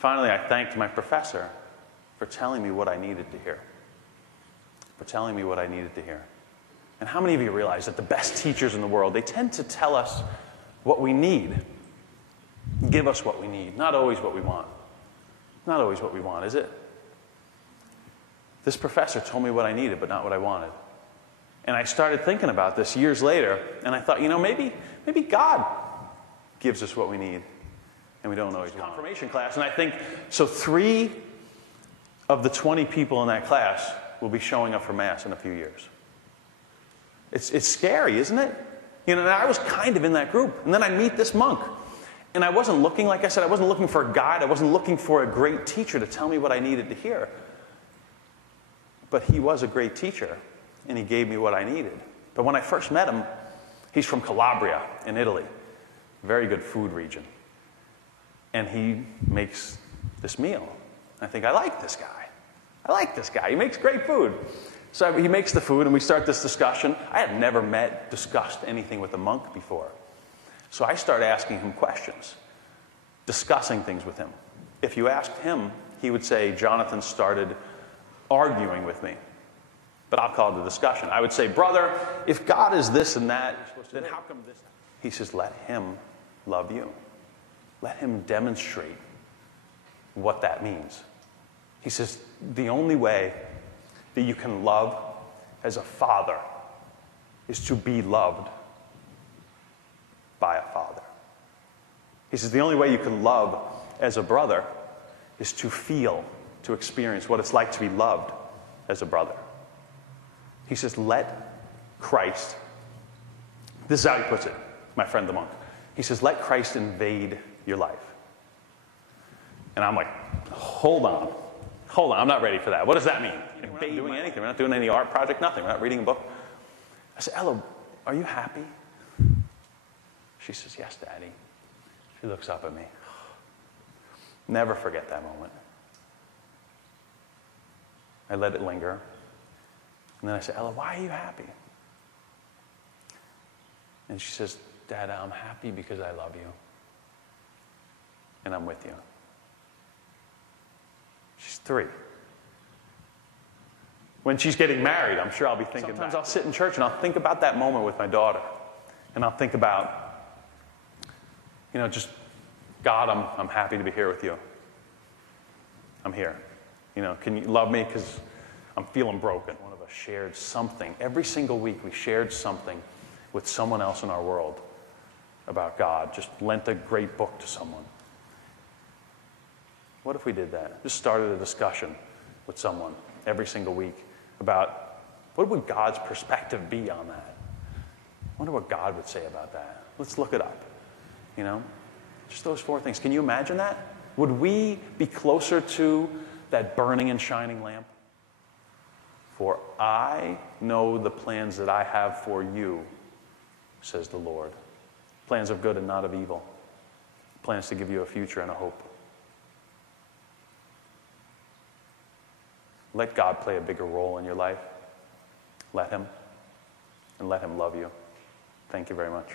Finally, I thanked my professor for telling me what I needed to hear. For telling me what I needed to hear. And how many of you realize that the best teachers in the world, they tend to tell us what we need. Give us what we need, not always what we want. Not always what we want, is it? This professor told me what I needed, but not what I wanted. And I started thinking about this years later, and I thought, maybe God gives us what we need, and we don't always want. Confirmation class, and I think, so 3 of the 20 people in that class will be showing up for Mass in a few years. It's scary, isn't it? And I was kind of in that group, and then I meet this monk. And I wasn't looking, like I said, I wasn't looking for a guide. I wasn't looking for a great teacher to tell me what I needed to hear. But he was a great teacher, and he gave me what I needed. But when I first met him, he's from Calabria in Italy, very good food region. And he makes this meal. I think, I like this guy. I like this guy. He makes great food. So he makes the food, and we start this discussion. I had never discussed anything with a monk before. So I started asking him questions, discussing things with him. If you asked him, he would say, Jonathan started arguing with me. But I'll call it a discussion. I would say, brother, if God is this and that, then how come this? He says, let him love you. Let him demonstrate what that means. He says, the only way that you can love as a father is to be loved by a father. He says the only way you can love as a brother is to feel, to experience what it's like to be loved as a brother. He says, let Christ, this is how he puts it, my friend the monk. He says, let Christ invade your life. And I'm like, hold on, I'm not ready for that. What does that mean? We're not doing anything. We're not doing any art project, nothing. We're not reading a book. I said, Ella, are you happy? She says, yes, Daddy. She looks up at me. Never forget that moment. I let it linger. And then I said, Ella, why are you happy? And she says, Dad, I'm happy because I love you. And I'm with you. She's 3. When she's getting married, I'm sure I'll be thinking Sometimes I'll sit in church and I'll think about that moment with my daughter. And I'll think about, just, God, I'm happy to be here with you. I'm here. Can you love me? Because I'm feeling broken. One of us shared something. Every single week we shared something with someone else in our world about God. Just lent a great book to someone. What if we did that? Just started a discussion with someone every single week about what would God's perspective be on that? I wonder what God would say about that. Let's look it up. Just those 4 things. Can you imagine that? Would we be closer to that burning and shining lamp? For I know the plans that I have for you, says the Lord. Plans of good and not of evil. Plans to give you a future and a hope. Let God play a bigger role in your life. Let him. And let him love you. Thank you very much.